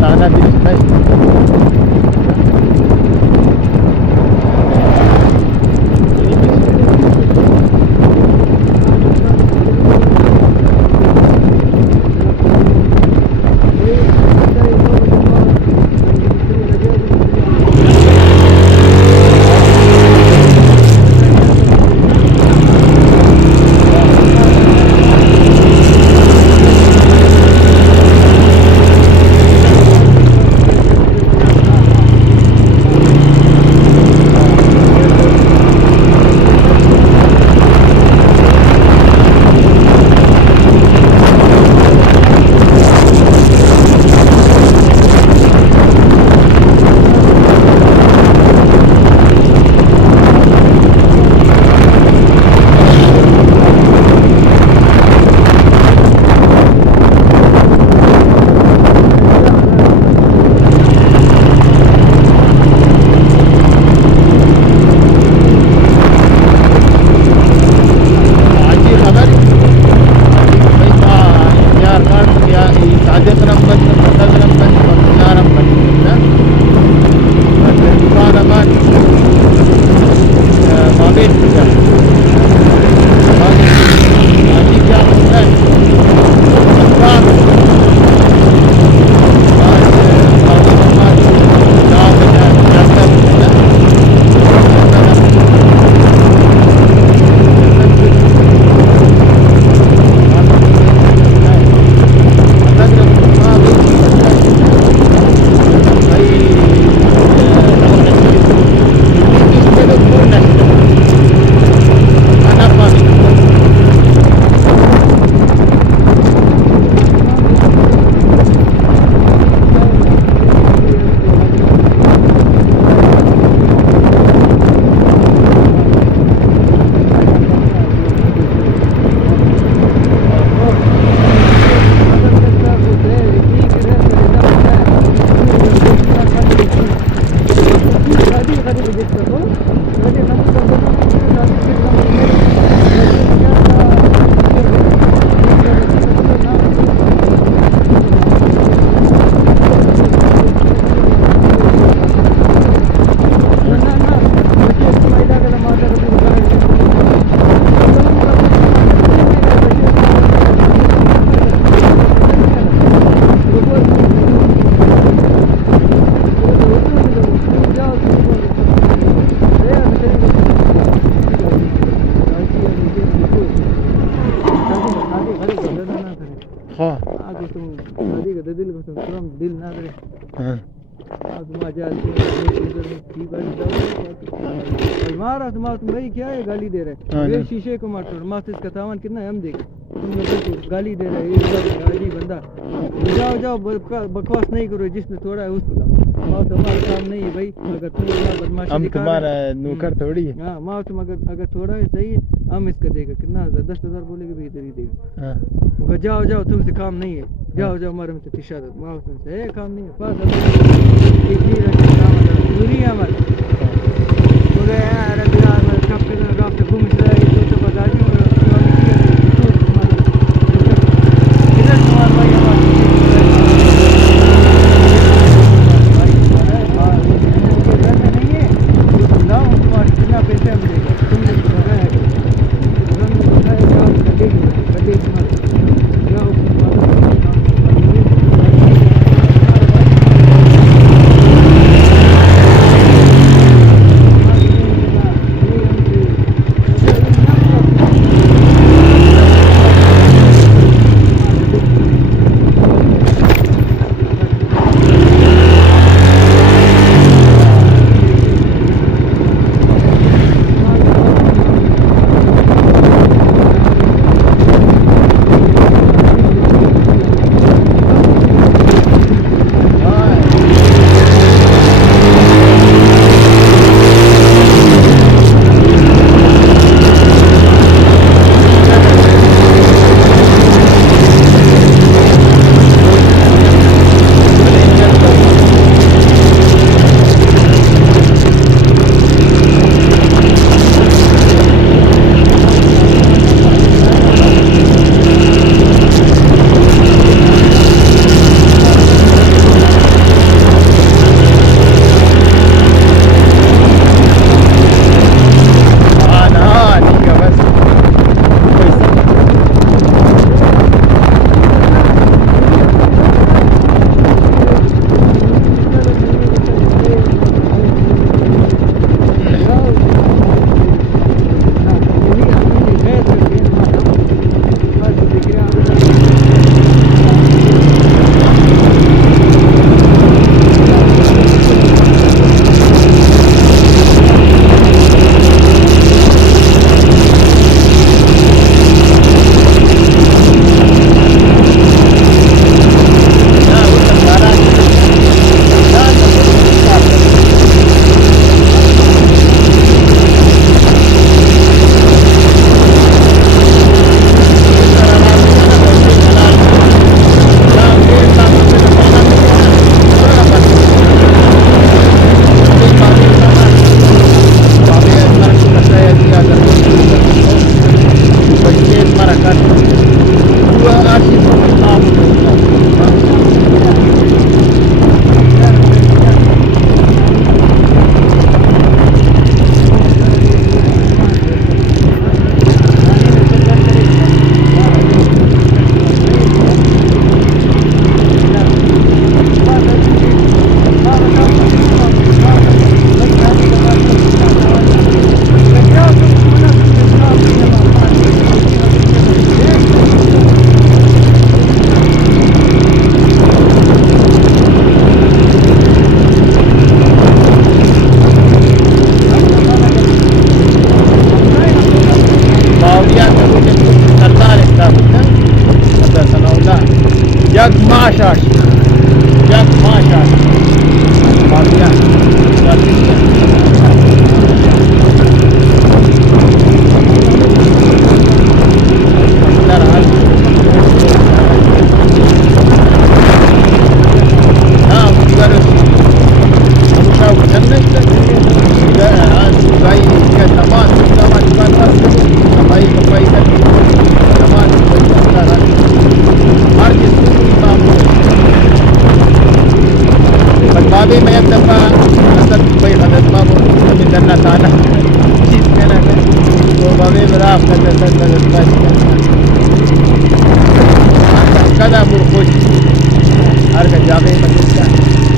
ताना भी दिल ना करे मारा तुम भाई क्या है गाली दे रहे ये शीशे को मार तोड़ मास्टर इसका सामान कितना है हम देख तुम लोग गाली दे रहे ये बंदा जाओ जाओ बकवास नहीं करो जिसने तोड़ा है उसको माँ तुम्हारा काम नहीं है भाई अगर तुम बदमाशी हम तुम्हारा नौकर थोड़ी है हाँ माँ तुम अगर थोड़ा है सही है हम इसका देगा कितना 10,000 बोलेगा भी इधर ही देगा जाओ जाओ तुमसे काम नहीं है जाओ जाओ हमारे में तो तिशा माँ तुमसे काम नहीं है पास पूरी है हमारे جوابي براف كذا مرخوش أرجع جامعي مدرسة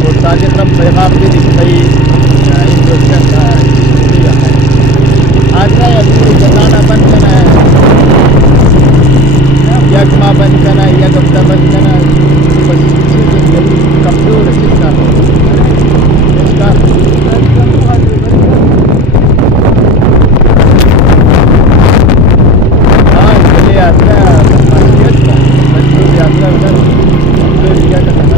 وصادق رب بيقام دي بي إندوستيان آدرا يدور جنانا بن كنا يك ما بن كنا يك أبدا بن كنا بس चीज़ कमजोर है इसका हाँ चले आता है मार्केट का बच्चों से आता है उधर फिर क्या करना है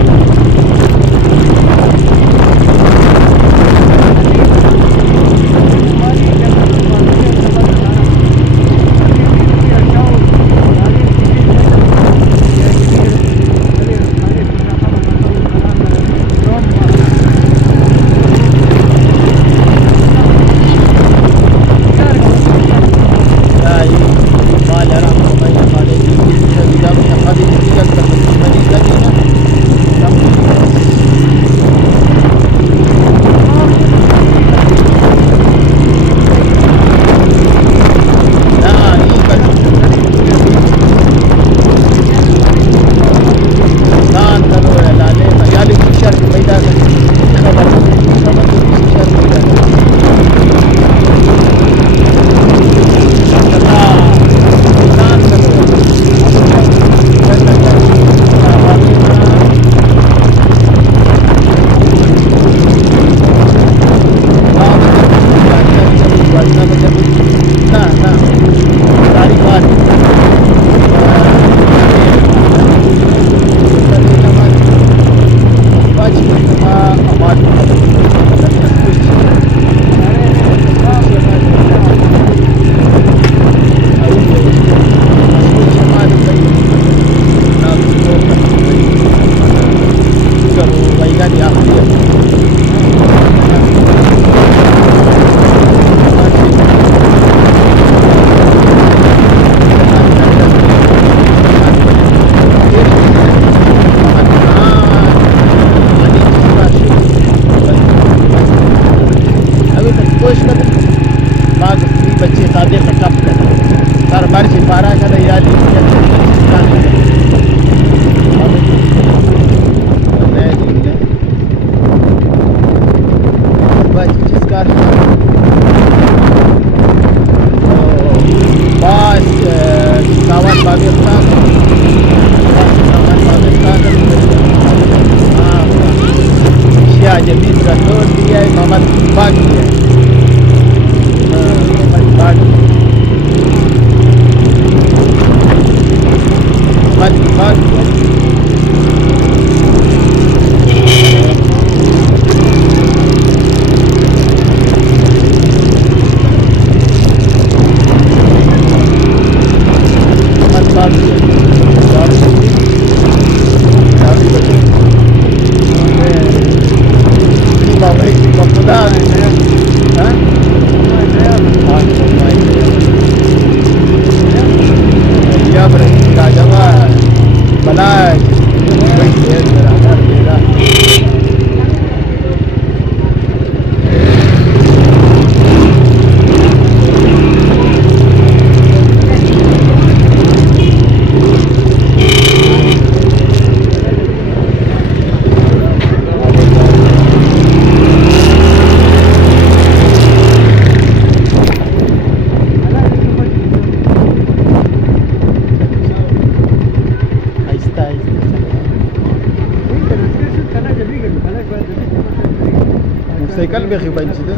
موتوسيكل بيخي بنجي ده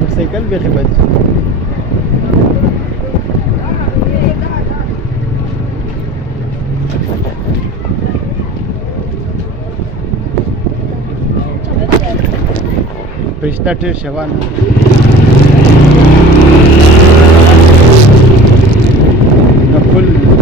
موتوسيكل بيخي بنجي Prestater Shavan the full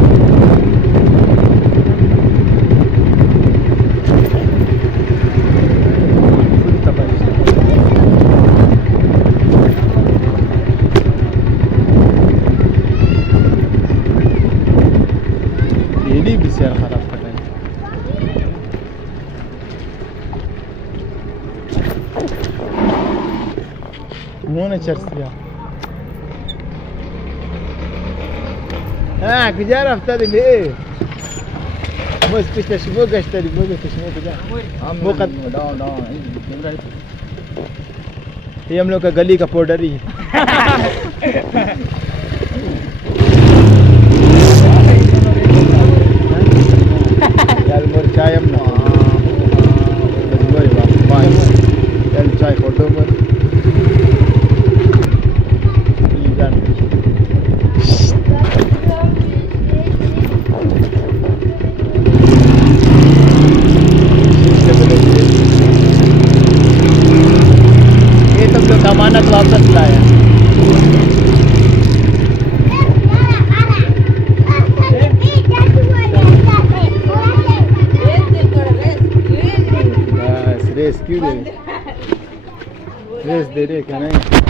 بسیار خراب کردن مونه چرسیا kujara haftada ne? Mas pista shimo gashtari, mo shimo kuja. वो ये हम लोग का गली का पाउडर ही यार मोर चाय हम ना चल चाय फोटो पर अमानत वापस लाया बस रेस क्यों दे रेस दे रहे क्या नहीं